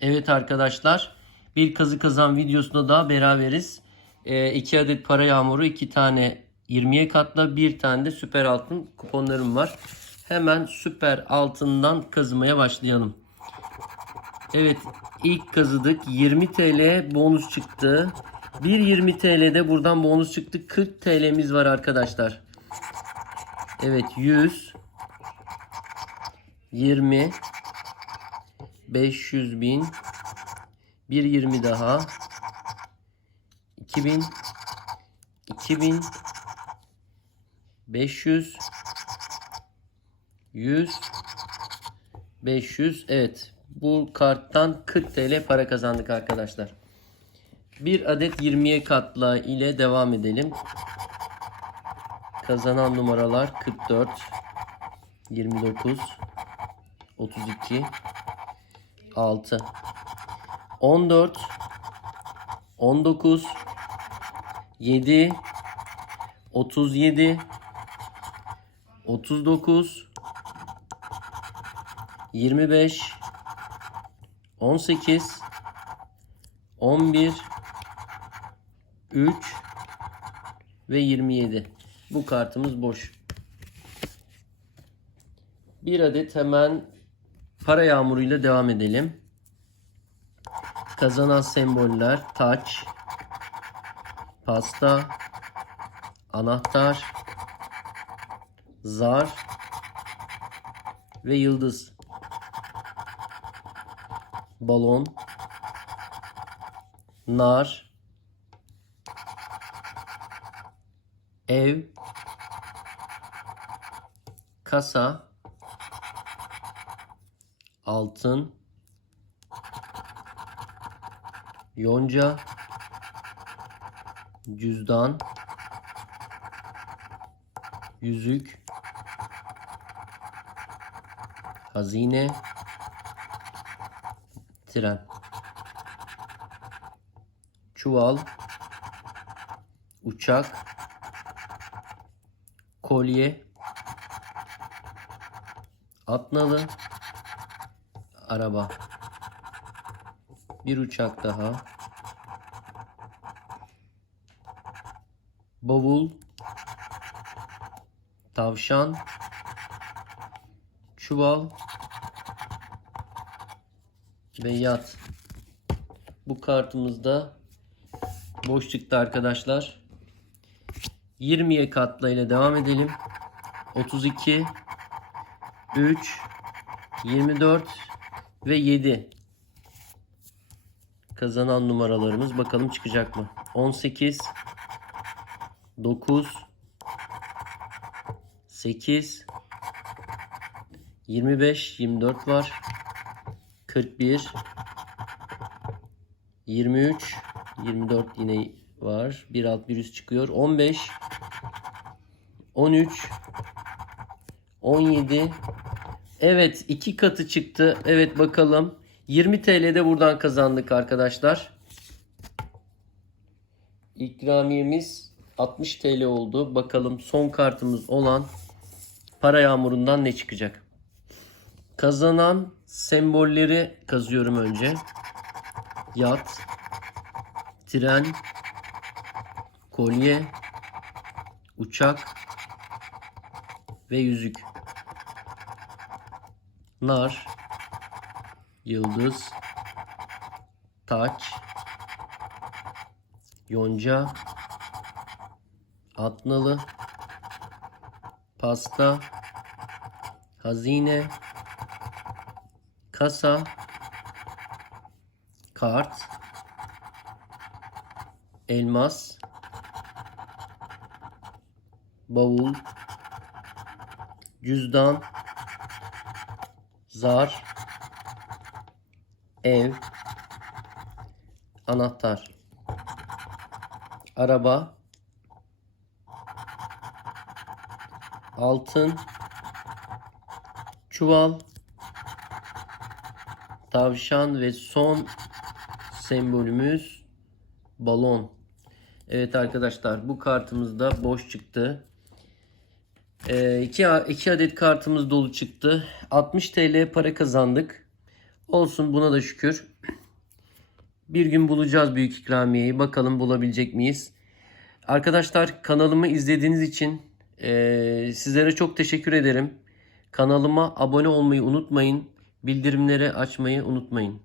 Evet arkadaşlar bir kazı kazan videosunda daha beraberiz. 2 adet para yağmuru, 2 tane 20'ye katla, bir tane de süper altın kuponlarım var. Hemen süper altından kazımaya başlayalım. Evet ilk kazıdık 20 TL bonus çıktı. 1.20 TL'de buradan bonus çıktı. 40 TL'miz var arkadaşlar. Evet 100 20 500 bin 1.20 daha 2000 2000 500 100 500 evet bu karttan 40 TL para kazandık arkadaşlar. Bir adet 20'ye katla ile devam edelim. Kazanan numaralar 44 29 32 6 14 19 7 37 39 25 18 11 3 ve 27. Bu kartımız boş. Bir adet hemen para yağmuruyla devam edelim. Kazanan semboller taç, pasta, anahtar, zar ve yıldız. Balon, nar, ev, kasa, altın, yonca, cüzdan, yüzük, hazine, tren, çuval, uçak, kolye, atnalı, araba, bir uçak daha, bavul, tavşan, çuval ve yat. Bu kartımızda boş çıktı arkadaşlar. 20'ye katla ile devam edelim. 32 3 24 ve 7 kazanan numaralarımız bakalım çıkacak mı? 18 9 8 25 24 var 41 23 24 yine var. Bir alt bir üst çıkıyor. 15 13 17 Evet iki katı çıktı. Evet bakalım. 20 TL'de buradan kazandık arkadaşlar. İkramiyemiz 60 TL oldu. Bakalım son kartımız olan para yağmurundan ne çıkacak? Kazanan sembolleri kazıyorum önce. Yat, tren, kolye, uçak ve yüzük. Nar, yıldız, taç, yonca, atnalı, pasta, hazine, kasa, kart, elmas, bavul, cüzdan, zar, ev, anahtar, araba, altın, çuval, tavşan ve son sembolümüz balon. Evet arkadaşlar bu kartımız da boş çıktı. 2 2 adet kartımız dolu çıktı. 60 TL para kazandık. Olsun buna da şükür. Bir gün bulacağız büyük ikramiyeyi. Bakalım bulabilecek miyiz? Arkadaşlar kanalımı izlediğiniz için eee, sizlere çok teşekkür ederim. Kanalıma abone olmayı unutmayın. Bildirimleri açmayı unutmayın.